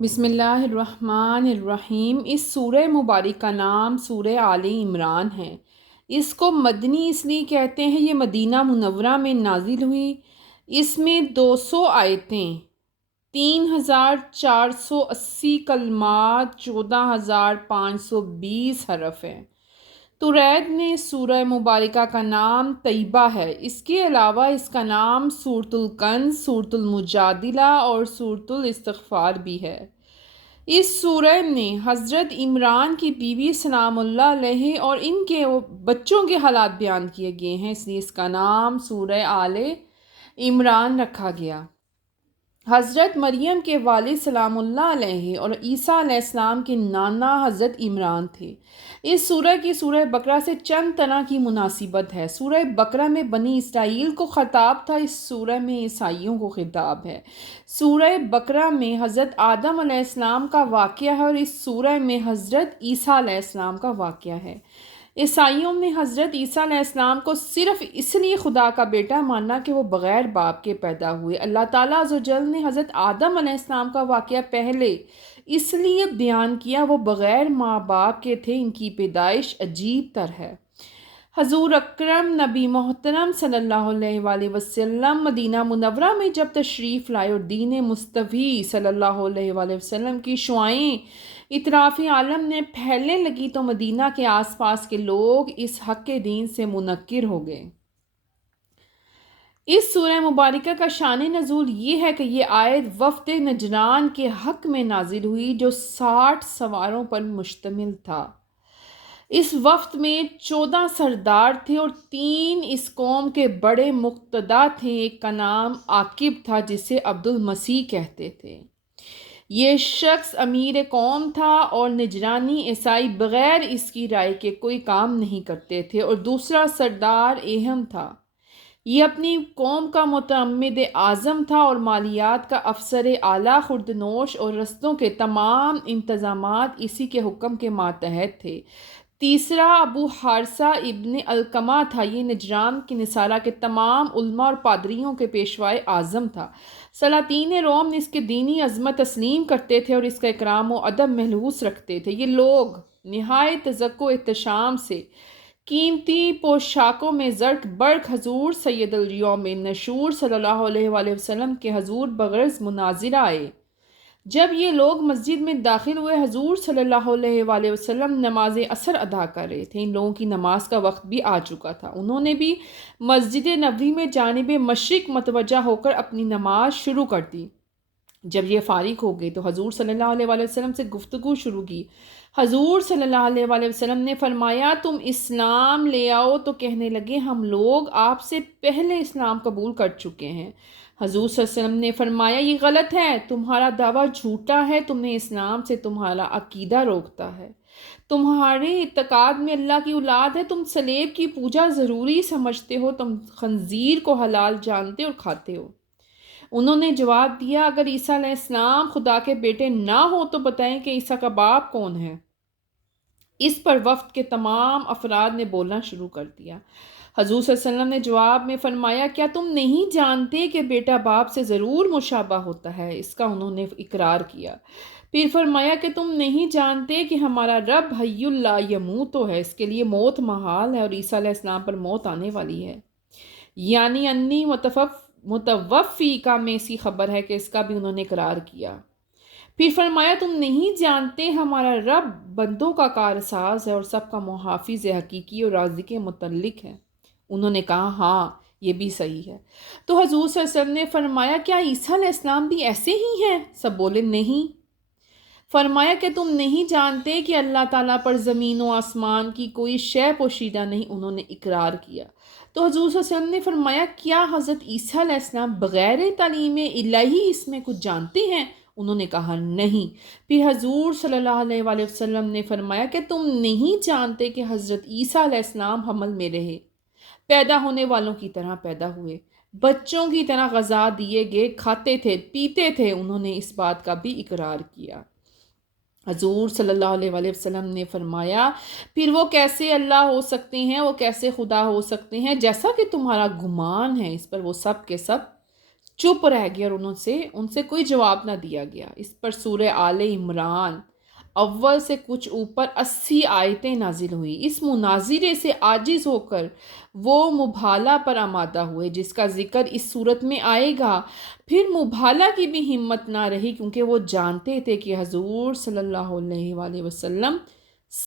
بسم اللہ الرحمن الرحیم۔ اس سورہ مبارک کا نام سورہ آل عمران ہے۔ اس کو مدنی اس لیے کہتے ہیں، یہ مدینہ منورہ میں نازل ہوئی۔ اس میں 200 آیتیں، 3480 کلمات، 14520 حرف ہیں۔ تورید میں سورہ مبارکہ کا نام طیبہ ہے۔ اس کے علاوہ اس کا نام سورۃ الکنز، سورۃ المجادلہ اور سورۃ الاستغفار بھی ہے۔ اس سورہ میں حضرت عمران کی بیوی سلام اللہ علیہ اور ان کے بچوں کے حالات بیان کیے گئے ہیں، اس لیے اس کا نام سورہ آل عمران رکھا گیا۔ حضرت مریم کے والد سلام اللہ علیہ اور عیسیٰ علیہ السلام کے نانا حضرت عمران تھے۔ اس سورہ کی سورہ بقرہ سے چند طرح کی مناسبت ہے۔ سورہ بقرہ میں بنی اسرائیل کو خطاب تھا، اس سورہ میں عیسائیوں کو خطاب ہے۔ سورہ بقرہ میں حضرت آدم علیہ السلام کا واقعہ ہے اور اس سورہ میں حضرت عیسیٰ علیہ السلام کا واقعہ ہے۔ عیسائیوں نے حضرت عیسیٰ علیہ السلام کو صرف اس لیے خدا کا بیٹا مانا کہ وہ بغیر باپ کے پیدا ہوئے۔ اللہ تعالیٰ عز و جل نے حضرت آدم علیہ السلام کا واقعہ پہلے اس لیے بیان کیا، وہ بغیر ماں باپ کے تھے، ان کی پیدائش عجیب تر ہے۔ حضور اکرم نبی محترم صلی اللہ علیہ وآلہ وسلم مدینہ منورہ میں جب تشریف لائے اور دین مصطفی صلی اللہ علیہ وآلہ وسلم کی شعائیں اطراف عالم نے پھیلنے لگی تو مدینہ کے آس پاس کے لوگ اس حق کے دین سے منکر ہو گئے۔ اس سورہ مبارکہ کا شان نزول یہ ہے کہ یہ آیت وفد نجران کے حق میں نازل ہوئی جو 60 سواروں پر مشتمل تھا۔ اس وفد میں 14 سردار تھے اور 3 اس قوم کے بڑے مقتدا تھے۔ ایک کا نام عاقب تھا جسے عبد المسیح کہتے تھے۔ یہ شخص امیر قوم تھا اور نجرانی عیسائی بغیر اس کی رائے کے کوئی کام نہیں کرتے تھے۔ اور دوسرا سردار ایہم تھا، یہ اپنی قوم کا متعمد اعظم تھا اور مالیات کا افسر اعلیٰ خوردنوش اور رستوں کے تمام انتظامات اسی کے حکم کے ماتحت تھے۔ تیسرا ابو حارثہ ابن علقمہ تھا، یہ نجران کی نصارہ کے تمام علماء اور پادریوں کے پیشوائے اعظم تھا۔ سلاطین روم نے اس کے دینی عظمت تسلیم کرتے تھے اور اس کا اکرام و ادب ملحوظ رکھتے تھے۔ یہ لوگ نہایت تذکر و احتشام سے قیمتی پوشاکوں میں زرق برق حضور سید الیوم نشور صلی اللہ علیہ وآلہ وسلم کے حضور بغرض مناظرہ آئے۔ جب یہ لوگ مسجد میں داخل ہوئے، حضور صلی اللہ علیہ وآلہ وسلم نماز عصر ادا کر رہے تھے۔ ان لوگوں کی نماز کا وقت بھی آ چکا تھا۔ انہوں نے بھی مسجد نبوی میں جانب مشرق متوجہ ہو کر اپنی نماز شروع کر دی۔ جب یہ فارغ ہو گئے تو حضور صلی اللہ علیہ وآلہ وسلم سے گفتگو شروع کی۔ حضور صلی اللہ علیہ وآلہ وسلم نے فرمایا، تم اسلام لے آؤ، تو کہنے لگے ہم لوگ آپ سے پہلے اسلام قبول کر چکے ہیں۔ حضور صلی اللہ علیہ وسلم نے فرمایا، یہ غلط ہے، تمہارا دعویٰ جھوٹا ہے، تمہیں اسلام سے تمہارا عقیدہ روکتا ہے، تمہارے اعتقاد میں اللہ کی اولاد ہے، تم صلیب کی پوجا ضروری سمجھتے ہو، تم خنزیر کو حلال جانتے اور کھاتے ہو۔ انہوں نے جواب دیا، اگر عیسیٰ علیہ السلام خدا کے بیٹے نہ ہو تو بتائیں کہ عیسیٰ کا باپ کون ہے۔ اس پر وفد کے تمام افراد نے بولنا شروع کر دیا۔ حضور صلی اللہ علیہ وسلم نے جواب میں فرمایا، کیا تم نہیں جانتے کہ بیٹا باپ سے ضرور مشابہ ہوتا ہے؟ اس کا انہوں نے اقرار کیا۔ پھر فرمایا کہ تم نہیں جانتے کہ ہمارا رب حی لا یموت ہے، اس کے لیے موت محال ہے اور عیسیٰ علیہ السلام پر موت آنے والی ہے، یعنی انی متوفی کا میں اسی خبر ہے کہ اس کا بھی انہوں نے اقرار کیا۔ پھر فرمایا، تم نہیں جانتے ہمارا رب بندوں کا کارساز ہے اور سب کا محافظ حقیقی اور رازق متعلق ہے۔ انہوں نے کہا، ہاں یہ بھی صحیح ہے۔ تو حضور صلی اللہ علیہ وسلم نے فرمایا، کیا عیسیٰ علیہ السلام بھی ایسے ہی ہیں؟ سب بولے نہیں۔ فرمایا کہ تم نہیں جانتے کہ اللہ تعالیٰ پر زمین و آسمان کی کوئی شے پوشیدہ نہیں؟ انہوں نے اقرار کیا۔ تو حضور صلی اللہ علیہ وسلم نے فرمایا، کیا حضرت عیسیٰ علیہ السلام بغیر تعلیم الہی اس میں کچھ جانتے ہیں؟ انہوں نے کہا نہیں۔ پھر حضور صلی اللہ علیہ وآلہ وسلم نے فرمایا کہ تم نہیں جانتے کہ حضرت عیسیٰ علیہ السلام حمل میں رہے، پیدا ہونے والوں کی طرح پیدا ہوئے، بچوں کی طرح غذا دیے گئے، کھاتے تھے پیتے تھے؟ انہوں نے اس بات کا بھی اقرار کیا۔ حضور صلی اللہ علیہ وآلہ وسلم نے فرمایا، پھر وہ کیسے اللہ ہو سکتے ہیں، وہ کیسے خدا ہو سکتے ہیں جیسا کہ تمہارا گمان ہے؟ اس پر وہ سب کے سب چپ رہ گئے اور ان سے کوئی جواب نہ دیا گیا۔ اس پر سورہ آل عمران اول سے کچھ اوپر 80 آیتیں نازل ہوئی۔ اس مناظرے سے عاجز ہو کر وہ مبالہ پر آمادہ ہوئے جس کا ذکر اس صورت میں آئے گا۔ پھر مبالہ کی بھی ہمت نہ رہی، کیونکہ وہ جانتے تھے کہ حضور صلی اللہ علیہ وآلہ وسلم